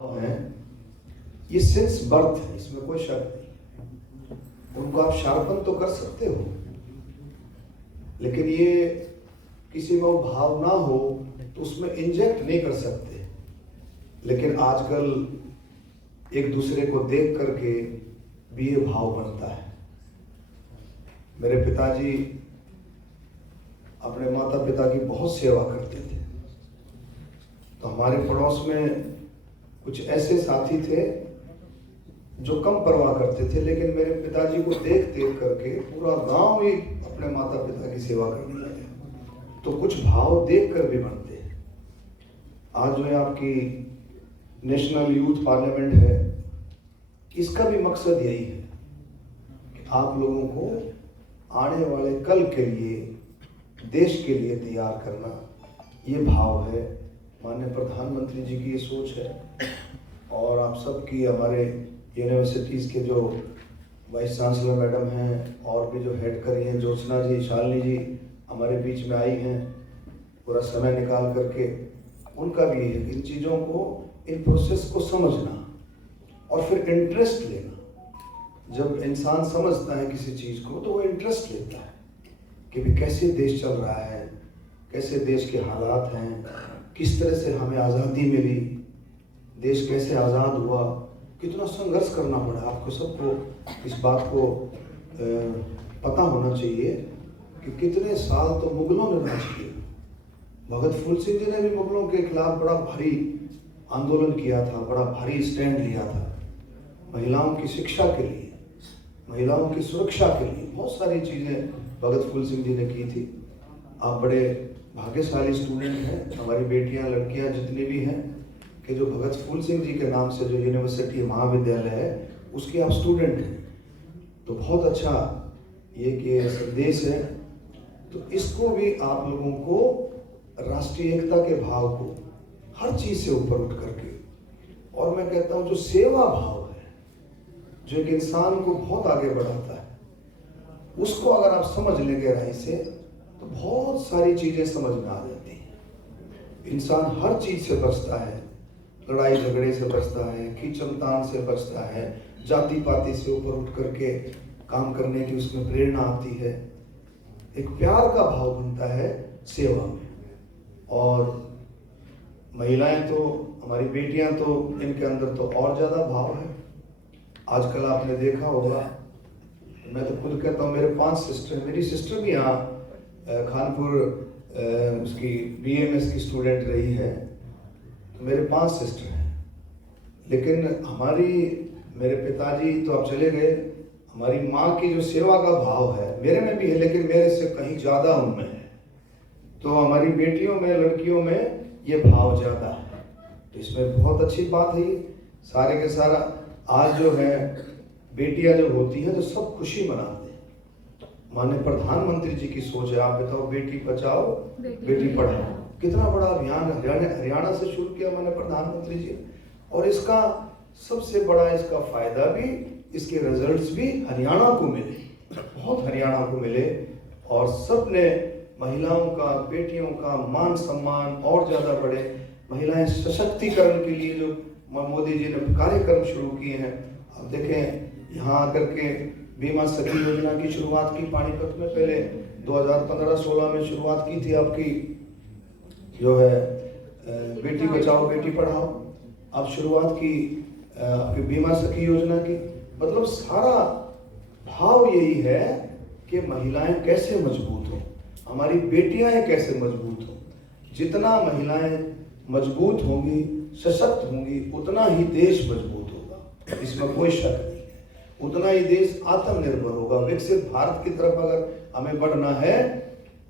है, ये since birth है, इसमें कोई शक नहीं। उनको आप शार्पन तो कर सकते हो, लेकिन ये किसी में वो भाव ना हो तो उसमें इंजेक्ट नहीं कर सकते। लेकिन आजकल एक दूसरे को देख करके भी ये भाव बनता है। मेरे पिताजी अपने माता पिता की बहुत सेवा करते थे, तो हमारे पड़ोस में कुछ ऐसे साथी थे जो कम परवाह करते थे, लेकिन मेरे पिताजी को देख देख करके पूरा गांव ही अपने माता पिता की सेवा करने लगे। तो कुछ भाव देख कर भी बनते हैं। आज जो है आपकी नेशनल यूथ पार्लियामेंट है, इसका भी मकसद यही है कि आप लोगों को आने वाले कल के लिए, देश के लिए तैयार करना, ये भाव है। माननीय प्रधानमंत्री जी की ये सोच है, और आप सबकी, हमारे यूनिवर्सिटीज़ के जो वाइस चांसलर मैडम हैं और भी जो हेड करी हैं, ज्योत्सना जी, शालिनी जी हमारे बीच में आई हैं पूरा समय निकाल करके, उनका भी है इन चीज़ों को, इन प्रोसेस को समझना और फिर इंटरेस्ट लेना। जब इंसान समझता है किसी चीज़ को तो वो इंटरेस्ट लेता है कि भी कैसे देश चल रहा है, कैसे देश के हालात हैं, किस तरह से हमें आज़ादी मिली, देश कैसे आज़ाद हुआ, कितना संघर्ष करना पड़ा। आपको सबको इस बात को पता होना चाहिए कि कितने साल तो मुगलों ने राज किया। भगत फूल सिंह जी ने भी मुगलों के खिलाफ बड़ा भारी आंदोलन किया था, बड़ा भारी स्टैंड लिया था, महिलाओं की शिक्षा के लिए, महिलाओं की सुरक्षा के लिए बहुत सारी चीज़ें भगत फूल सिंह जी ने की थी। आप बड़े भाग्यशाली स्टूडेंट हैं, हमारी बेटियां, लड़कियां जितनी भी हैं, कि जो भगत फूल सिंह जी के नाम से जो यूनिवर्सिटी महाविद्यालय है उसके आप स्टूडेंट हैं। तो बहुत अच्छा ये कि संदेश है। तो इसको भी आप लोगों को राष्ट्रीय एकता के भाव को हर चीज़ से ऊपर उठ करके, और मैं कहता हूँ जो सेवा भाव है, जो एक इंसान को बहुत आगे बढ़ाता है, उसको अगर आप समझ लें गहराई से तो बहुत सारी चीज़ें समझ में आ जाती हैं। इंसान हर चीज़ से बचता है, लड़ाई झगड़े से बचता है, खींचम तान से बचता है, जाति पाति से ऊपर उठ करके काम करने की उसमें प्रेरणा आती है, एक प्यार का भाव बनता है सेवा में। और महिलाएं तो, हमारी बेटियां तो, इनके अंदर तो और ज़्यादा भाव है। आजकल आपने देखा होगा, मैं तो खुद कहता हूँ, मेरे 5 सिस्टर हैं। मेरी सिस्टर भी यहाँ खानपुर उसकी BMS की स्टूडेंट रही है। तो मेरे 5 सिस्टर हैं, लेकिन मेरे पिताजी तो अब चले गए। हमारी माँ की जो सेवा का भाव है मेरे में भी है, लेकिन मेरे से कहीं ज़्यादा उनमें है। तो हमारी बेटियों में, लड़कियों में ये भाव ज़्यादा है। तो इसमें बहुत अच्छी बात है। ये सारे के सारा आज जो है बेटियां जब होती हैं तो सब खुशी मनाते हैं। माननीय प्रधानमंत्री जी की सोच है, आप बताओ, बेटी बचाओ बेटी पढ़ाओ, कितना बड़ा अभियान हरियाणा से शुरू किया माननीय प्रधानमंत्री जी। और इसका सबसे बड़ा इसका फायदा भी, इसके रिजल्ट्स भी हरियाणा को मिले, बहुत हरियाणा को मिले। और सब ने महिलाओं का, बेटियों का मान सम्मान और ज़्यादा बढ़े। महिलाएं सशक्तिकरण के लिए जो मोदी जी ने कार्यक्रम शुरू किए हैं, आप देखें यहाँ आकर के बीमा सखी योजना की शुरुआत की पानीपत में, पहले 2015-16 में शुरुआत की थी आपकी जो है बेटी बचाओ बेटी पढ़ाओ। अब शुरुआत की आपकी बीमा सखी योजना की। मतलब सारा भाव यही है कि महिलाएं कैसे मजबूत हों, हमारी बेटियां कैसे मजबूत हों। जितना महिलाएं मजबूत होंगी, सशक्त होंगी, उतना ही देश मजबूत होगा, इसमें कोई शक नहीं है। उतना ही देश आत्मनिर्भर होगा। विकसित भारत की तरफ अगर हमें बढ़ना है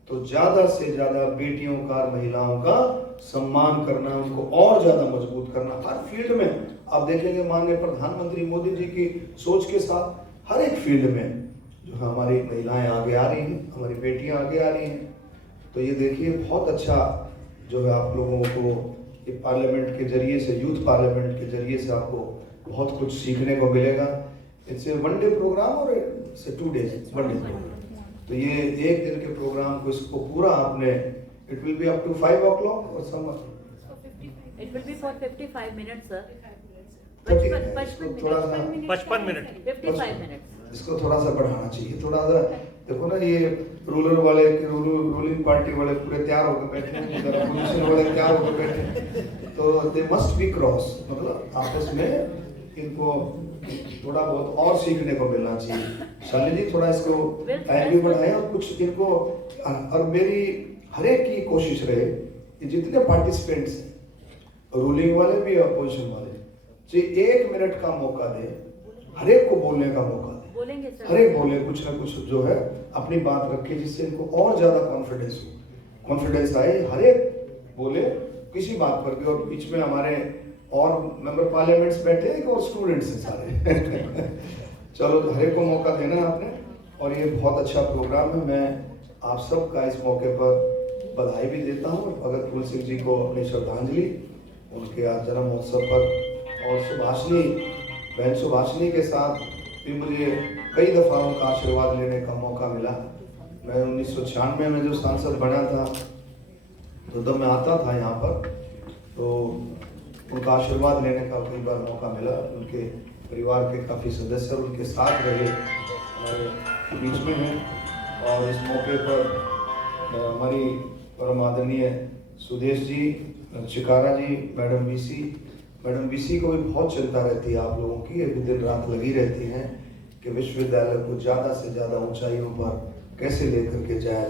तो ज़्यादा से ज़्यादा बेटियों का, महिलाओं का सम्मान करना, उनको और ज़्यादा मजबूत करना हर फील्ड में। आप देखेंगे माननीय प्रधानमंत्री मोदी जी की सोच के साथ हर एक फील्ड में जो हमारी महिलाएं आगे आ रही हैं, हमारी बेटियां आगे आ रही हैं। तो ये देखिए बहुत अच्छा जो है आप लोगों को ये पार्लियामेंट के जरिए से, यूथ पार्लियामेंट के जरिए से आपको बहुत कुछ सीखने को मिलेगा। इट्स ए 1 डे प्रोग्राम और 2 डेज 1 डे प्रोग्राम। तो ये 1 दिन के प्रोग्राम को, इसको पूरा आपने, it will be up to 5 o'clock और सम It will be for 55 minutes, sir. 55 थोड़ा सा 55 मिनट 55 minutes. इसको थोड़ा सा बढ़ाना चाहिए, थोड़ा सा। देखो ना, ये रूलर वाले रूलिंग पार्टी वाले पूरे तैयार होकर बैठे हैं, इधर अपोजिशन वाले तैयार होकर बैठे हैं, तो दे मस्ट बी क्रॉस, मतलब आपस में इनको थोड़ा बहुत और सीखने को मिलना चाहिए। शालिनी जी थोड़ा इसको टाइम भी बढ़ाएं और कुछ इनको, और मेरी हर एक की कोशिश रहे कि जितने पार्टिसिपेंट्स हैं, रूलिंग वाले भी अपोजिशन वाले, जो 1 मिनट का मौका दे, हर एक को बोलने का मौका दे, बोलेंगे सर। हर एक बोले, कुछ ना कुछ जो है अपनी बात रखे, जिससे इनको और ज्यादा कॉन्फिडेंस आए, हर एक बोले किसी बात पर भी। और बीच में हमारे और मेंबर पार्लियामेंट्स बैठे हैं और स्टूडेंट्स हैं सारे चलो, हर एक को मौका देना है आपने, और ये बहुत अच्छा प्रोग्राम है। मैं आप सबका इस मौके पर बधाई भी देता हूँ, भगत फूल सिंह जी को अपनी श्रद्धांजलि उनके आज जन्म महोत्सव पर। और सुभाषिनी बहन सुभाषिनी के साथ भी मुझे कई दफ़ा उनका आशीर्वाद लेने का मौका मिला। मैं 1996 में जो सांसद बना था, तो मैं आता था यहाँ पर, तो उनका आशीर्वाद लेने का कई बार मौका मिला। उनके परिवार के काफ़ी सदस्य उनके साथ रहे, हमारे बीच में हैं। और इस मौके पर हमारी परम आदरणीय सुदेश जी, चिकारा जी, मैडम वीसी को भी बहुत चिंता रहती है आप लोगों की, ये भी दिन रात लगी रहती हैं कि विश्वविद्यालय को ज़्यादा से ज़्यादा ऊंचाइयों पर कैसे लेकर के जाया